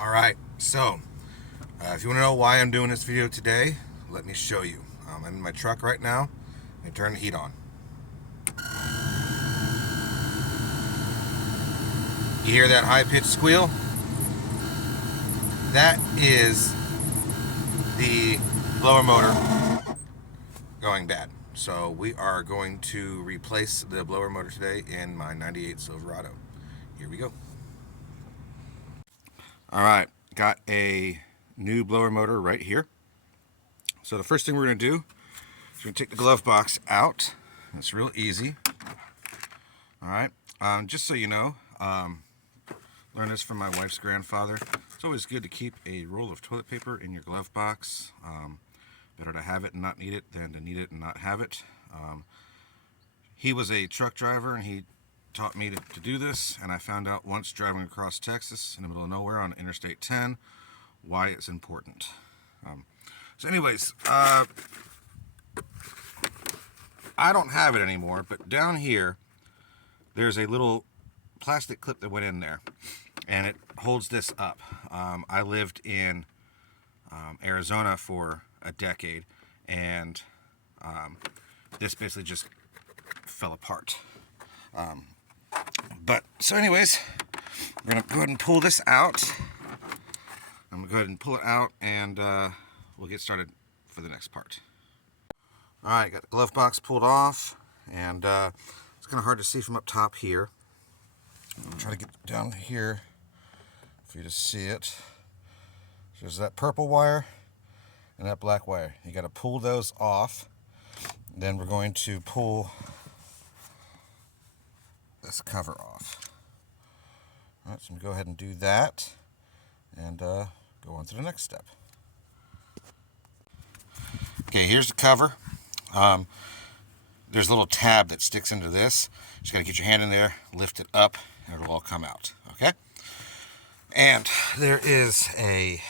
Alright, so if you want to know why I'm doing this video today, let me show you. I'm in my truck right now. Let me turn the heat on. You hear that high-pitched squeal? That is the blower motor going bad. So we are going to replace the blower motor today in my 98 Silverado. Here we go. Alright, got a new blower motor right here. So the first thing we're going to do is we're going to take the glove box out. It's real easy. Alright, just so you know, learned this from my wife's grandfather. It's always good to keep a roll of toilet paper in your glove box. Better to have it and not need it than to need it and not have it. He was a truck driver and he taught me to do this, and I found out once driving across Texas in the middle of nowhere on Interstate 10 why it's important. So anyways, I don't have it anymore, but down here there's a little plastic clip that went in there and it holds this up. I lived in Arizona for a decade, and this basically just fell apart. But so anyways, we're gonna go ahead and pull this out. I'm gonna go ahead and pull it out, and we'll get started for the next part. All right, got the glove box pulled off, and it's kind of hard to see from up top here. I'm gonna try to get down here for you to see it. So there's that purple wire and that black wire. You got to pull those off. Then we're going to pull this cover off. All right, so I'm going to go ahead and do that and go on to the next step. Okay, here's the cover. There's a little tab that sticks into this. You just got to get your hand in there, lift it up, and it'll all come out. Okay? And there is a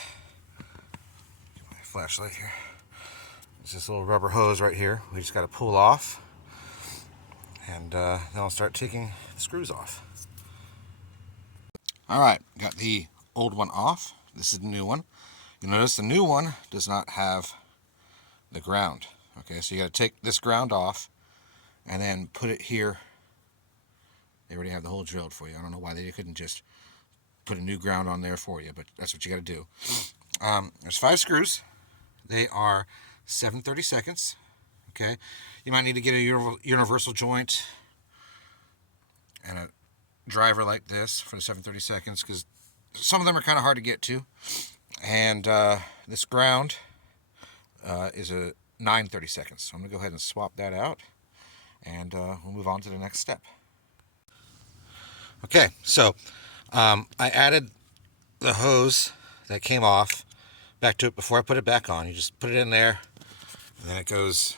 flashlight here. It's this little rubber hose right here. We just got to pull off, and then I'll start taking the screws off. Alright, got the old one off. This is the new one. You'll notice the new one does not have the ground. Okay, so you got to take this ground off and then put it here. They already have the hole drilled for you. I don't know why they couldn't just put a new ground on there for you, but that's what you got to do. There's 5 screws. They are 7/32. Okay, you might need to get a universal joint and a driver like this for the 7/32 because some of them are kind of hard to get to. And this ground is a 9/32. So I'm gonna go ahead and swap that out, and we'll move on to the next step. Okay, so I added the hose that came off back to it before I put it back on. You just put it in there, and then it goes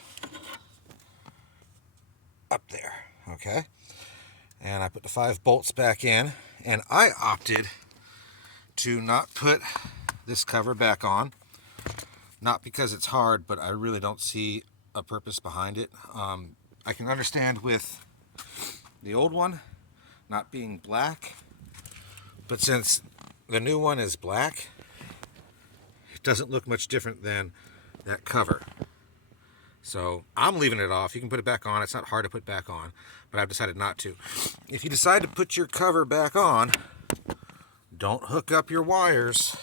up there, okay? And I put the 5 bolts back in, and I opted to not put this cover back on. Not because it's hard, but I really don't see a purpose behind it. I can understand with the old one not being black, but since the new one is black, it doesn't look much different than that cover. So I'm leaving it off. You can put it back on. It's not hard to put back on, but I've decided not to. If you decide to put your cover back on, don't hook up your wires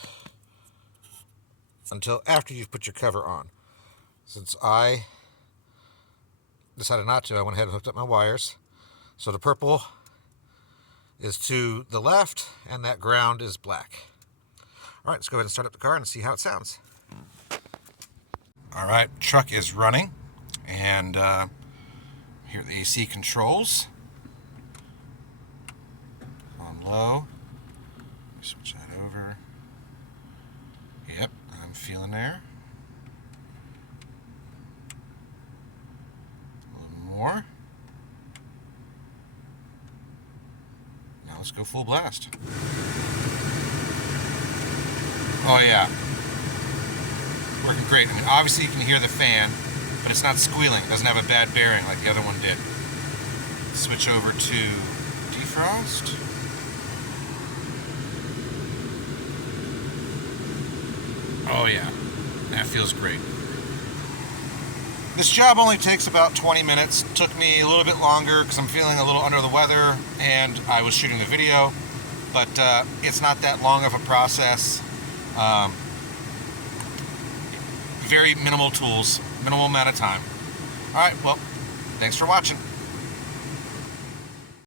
until after you've put your cover on. Since I decided not to, I went ahead and hooked up my wires. So the purple is to the left, and that ground is black. All right, let's go ahead and start up the car and see how it sounds. All right, truck is running, and here are the AC controls. On low. Switch that over. Yep, I'm feeling there. A little more. Now let's go full blast. Oh yeah. Working great. I mean, obviously you can hear the fan, but it's not squealing. It doesn't have a bad bearing like the other one did. Switch over to defrost. Oh yeah, that feels great. This job only takes about 20 minutes. Took me a little bit longer because I'm feeling a little under the weather and I was shooting the video, but it's not that long of a process. Very minimal tools, minimal amount of time. All right, well, thanks for watching.